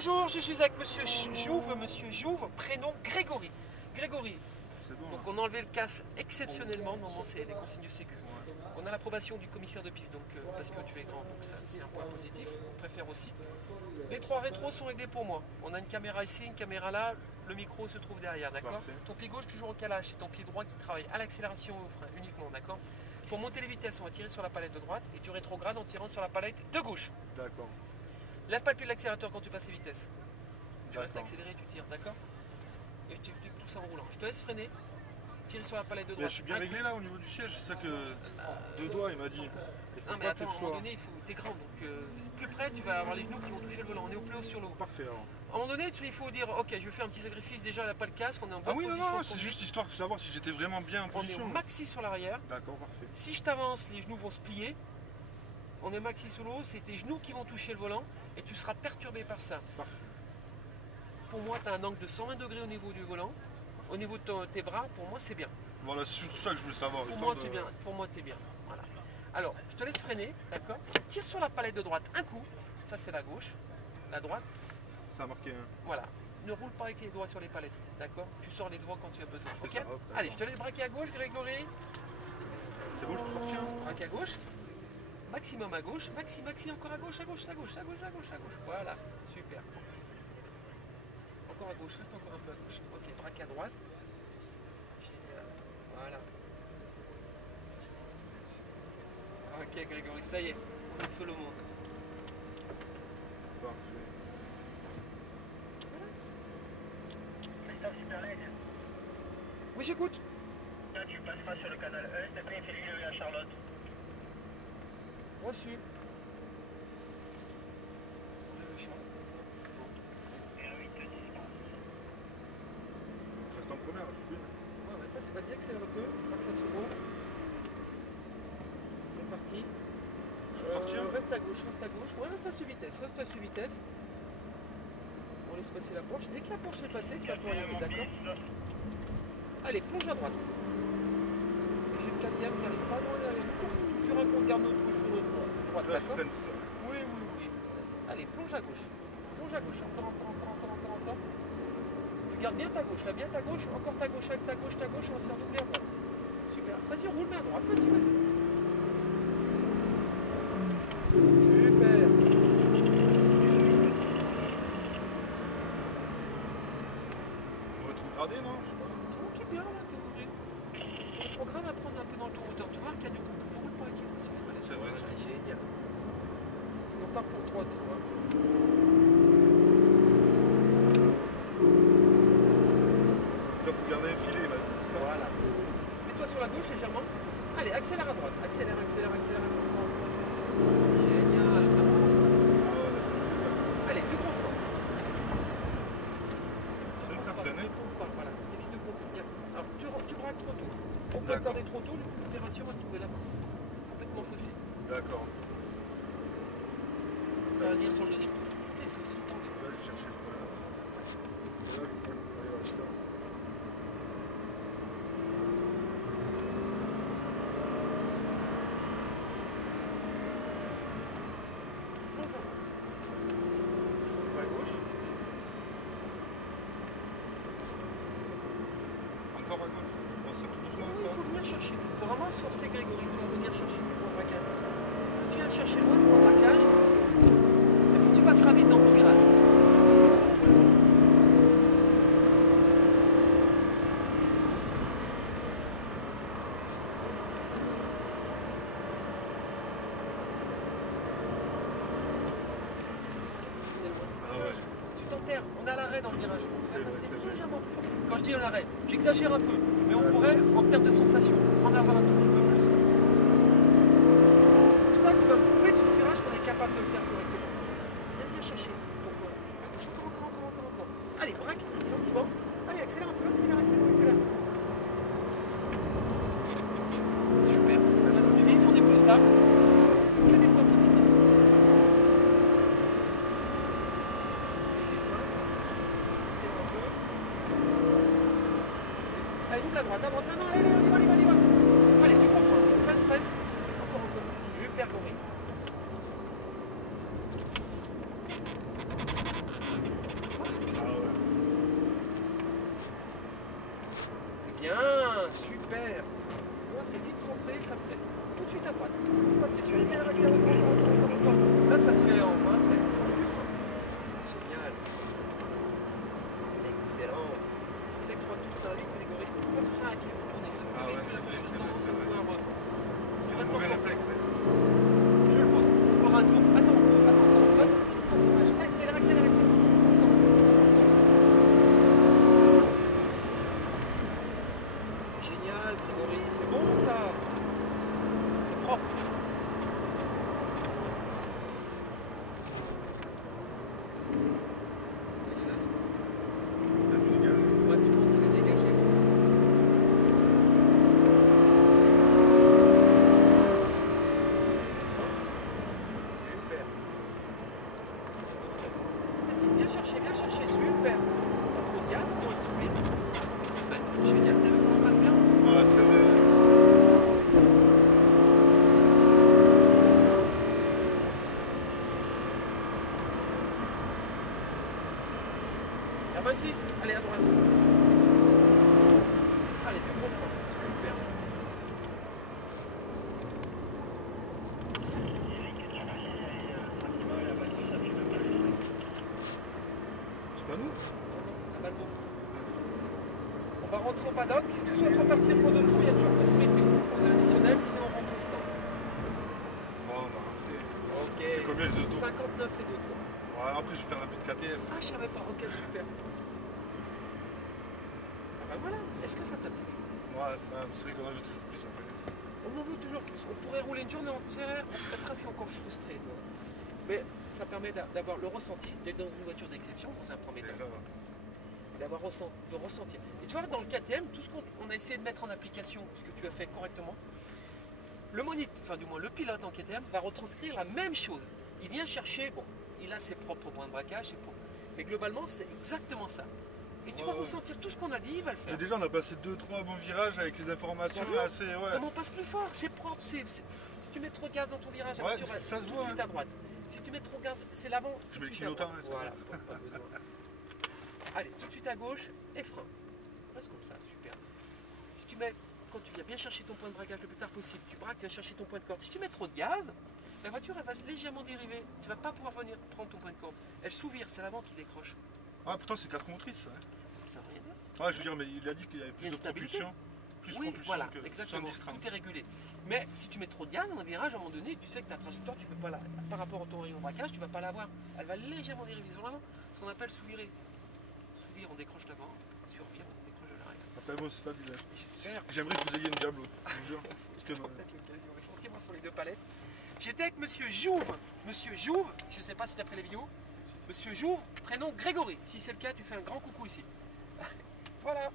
Bonjour, je suis avec Monsieur Jouve, prénom Grégory. Grégory, Bon, donc on a enlevé le casse exceptionnellement, normalement c'est les consignes de sécu. On a l'approbation du commissaire de piste, donc, parce que tu es grand, donc ça c'est un point positif, on préfère aussi. Les trois rétros sont réglés pour moi. On a une caméra ici, une caméra là, le micro se trouve derrière, d'accord? Ton pied gauche toujours au calage, c'est ton pied droit qui travaille à l'accélération et au frein uniquement, d'accord? Pour monter les vitesses, on va tirer sur la palette de droite et tu rétrogrades en tirant sur la palette de gauche. D'accord. Lève pas le pied de l'accélérateur quand tu passes les vitesses. Tu restes accéléré, tu tires, d'accord? Et je t'explique tout ça en roulant. Je te laisse freiner, tirer sur la palette de droite. Mais je suis bien réglé là au niveau du siège, c'est ça que. Deux doigts, il m'a dit. Non mais attends, à un moment donné, t'es grand, donc plus près, tu vas avoir les genoux qui vont toucher le volant. On est au plus haut sur le haut. Parfait alors. À un moment donné, il faut dire, ok, je vais faire un petit sacrifice, déjà, elle n'a pas le casque, on est en bonne position. Ah oui, position. non, c'est juste histoire de savoir si j'étais vraiment bien en position. On est au maxi sur l'arrière. D'accord, parfait. Si je t'avance, les genoux vont se plier. On est maxi sous l'eau, c'est tes genoux qui vont toucher le volant et tu seras perturbé par ça. Parfait. Pour moi, tu as un angle de 120 degrés au niveau du volant. Au niveau de tes bras, pour moi, c'est bien. Voilà, c'est surtout ça que je voulais savoir. Pour moi, t'es bien. Pour moi, t'es bien. Voilà. Alors, je te laisse freiner, d'accord? Tire sur la palette de droite un coup. Ça, c'est la gauche. La droite. Ça a marqué un. Voilà. Ne roule pas avec les doigts sur les palettes, d'accord? Tu sors les doigts quand tu as besoin. Ok? Ça, hop, allez, je te laisse braquer à gauche, Grégory. C'est bon, je peux sortir? Braquer à gauche. Maximum à gauche. Maxi, encore à gauche, à gauche, à gauche, à gauche, à gauche, à gauche. Voilà. Super. Encore à gauche, reste encore un peu à gauche. Ok, braque à droite. Génial. Voilà. Ok Grégory, ça y est, on est solo monde. Parfait. Christophe Superleg. Oui, j'écoute. Là, tu passeras sur le canal 1, t'as préféré à Charlotte. Reçu. Je reste en première, je suis bien. Ouais, vas-y, accélère un peu, passe la seconde. C'est parti. Reste à gauche, ouais, reste à vitesse, On laisse passer la Porsche. Dès que la Porsche est passée, tu vas pouvoir y aller, d'accord? Allez, plonge à droite. Et j'ai le quatrième qui n'arrive pas loin derrière nous. Il suffira qu'on garde notre gauche sur notre droite, Là, je d'accord? freine ça. Oui. Allez, plonge à gauche. Encore. Tu gardes bien ta gauche, là, bien ta gauche, encore ta gauche, avec ta gauche, on va se faire doubler à droite. Super. Vas-y, roule bien à droite, vas-y. Super. Faut rétrograder, non? Je sais pas. Non, tu es bien là, t'es obligé. Tu rétrogrades à prendre un peu dans ton hauteur. Tu vois qu'il y a du coup, ne roule pas avec les doigts sur les palettes. C'est vrai. Génial. On part pour droite, tu vois. Là, faut garder un filet, là. Voilà. Mets-toi sur la gauche légèrement. Allez, accélère à droite. Accélère. Génial. Allez, du gros frein. C'est vrai que ça freinait. Voilà, évite de pomper bien. Alors, tu braques trop tôt. On peut accorder trop tôt, l'opération va se trouver là-bas. Complètement faussée. D'accord. Ça va venir sur le deuxième tour. C'est aussi le temps de... Là, je cherchais le problème. Et là, je crois qu'on va aller avec ça. Plonge à droite. À gauche. Encore à gauche. Bon, c'est tout doucement, Il ça. faut venir chercher. Il faut vraiment se forcer, Grégory. Tu vas venir chercher ces points de braquage. Tu viens le chercher loin, ce point de braquage. Et puis tu passeras vite dans ton virage. Tu t'enterres, on a l'arrêt dans le virage. C'est légèrement plus fort. Quand je dis on arrête, j'exagère un peu, mais on pourrait, en termes de sensation, en avoir un tout petit peu plus. C'est pour ça que tu vas me prouver sur ce virage qu'on est capable de le faire correctement. Viens bien chercher. Donc, à gauche, encore. Allez, braque, gentiment. Allez, accélère un peu, accélère. Super, ça passe plus vite, on est plus stable. Ça me fait des points positifs. Allez, double à droite maintenant, allez, on y va. Allez, tu prends freine. Encore. Super, Grégory. super. Moi, c'est vite rentré, ça me plaît. Tout de suite à droite, pose pas de questions. Accélère, accélère, encore. Là, ça se fait en main, très génial. Excellent. On sait que 3 tours, ça va vite, Grégory. Pas de frein à qui on est. Ah ouais, c'est vrai, c'est vrai, c'est vrai. Tu restes C'est un mauvais encore. réflexe. Je le montre. Encore un tour. Attends, dommage. Accélère, accélère, accélère. Génial, Grégory, c'est bon ça. C'est propre. Ouais, tu penses à les dégager. Super. Vas-y, viens chercher, super. Pas trop de gaz, sinon il s'oublie. Parfait, génial. T'as vu comment on passe bien? Ouais, c'est vrai. La bonne 6, allez à droite. Allez, du gros frein. Super. C'est pas nous? La balle d'eau. On va rentrer au paddock. Si tu souhaites repartir pour 2 tours, il y a toujours possibilité. On est additionnel, sinon on rentre au stand. Bon, on va rentrer. Ok. C'est combien les 2 tours? 59 et 2 tours. Ouais, après je vais faire un peu de KTM. Ah, je savais pas. Ok, super. Ah bah voilà. Est-ce que ça t'a plu? Ouais, c'est vrai qu'on en veut toujours plus après. On en veut toujours plus. On pourrait rouler une journée entière, on serait presque encore frustré, toi. Mais ça permet d'avoir le ressenti, d'être dans une voiture d'exception dans un premier temps, Déjà, ouais. et d'avoir de ressentir. Et tu vois, dans le KTM, tout ce qu'on a essayé de mettre en application, ce que tu as fait correctement, le moniteur, enfin du moins le pilote en KTM, va retranscrire la même chose. Il vient chercher, bon, il a ses propres points de braquage, mais globalement, c'est exactement ça. Et tu vas Ouais. ressentir tout ce qu'on a dit, il va le Mais faire. déjà, on a passé 2-3 bons virages avec les informations T'as vu assez. Ouais. Comme on passe plus fort, c'est propre. Si tu mets trop de gaz dans ton virage, la Ouais, voiture va ça se tout voit, de suite hein. à droite. Si tu mets trop de gaz, c'est l'avant. Je tout mets de le suite à clignotant, droite. hein, c'est Voilà, pas besoin. Allez, tout de suite à gauche et frein. Reste comme ça, super. Si tu mets, quand tu viens bien chercher ton point de braquage le plus tard possible, tu braques, tu viens chercher ton point de corde. Si tu mets trop de gaz, la voiture elle va légèrement dériver. Tu vas pas pouvoir venir prendre ton point de corde. Elle s'ouvre, c'est l'avant qui décroche. Ouais, pourtant c'est 4 motrices. Hein. Ça veut rien dire. Ouais, je veux dire, mais il a dit qu'il y avait Il y a plus une de stabilité. propulsion. Plus de Oui, propulsion voilà, que exactement. 70 trams. Tout est régulé. Mais si tu mets trop de gaz dans un virage, à un moment donné, tu sais que ta trajectoire, tu peux pas la, par rapport à ton rayon de braquage, tu vas pas l'avoir. Elle va légèrement dériver sur l'avant, ce qu'on appelle sous-virer. Sous-vire, on décroche l'avant, sur-vire, on décroche de l'arrière. Enfin bon, c'est fabuleux. J'espère. J'aimerais que vous ayez une Diablo, je vous jure. Peut-être l'occasion, effectivement, sur les 2 palettes. J'étais avec Monsieur Jouve. Monsieur Jouve, je sais pas si tu as pris les vidéos. Monsieur Jouve, prénom Grégory. Si c'est le cas, tu fais un grand coucou ici. Voilà.